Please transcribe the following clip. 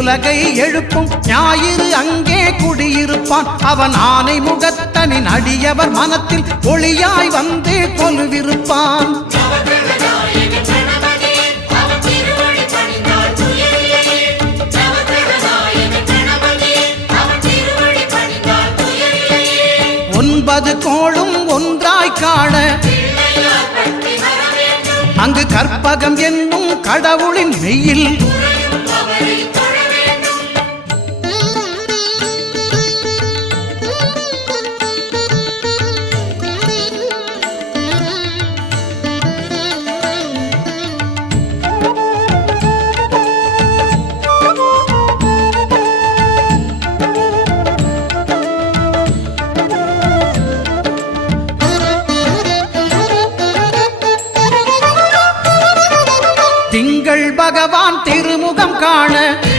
உலகை எழுப்பும் ஞாயிறு அங்கே குடியிருப்பான். அவன் ஆனை முகத்தனின் அடியவர் மனத்தில் ஒளியாய் வந்து கொலுவிருப்பான். ஒன்பது கோளும் ஒன்றாய் காண அங்கு கற்பகம் என்னும் கடவுளின் மெய்யில் திங்கள் பகவான் திருமுகம் காண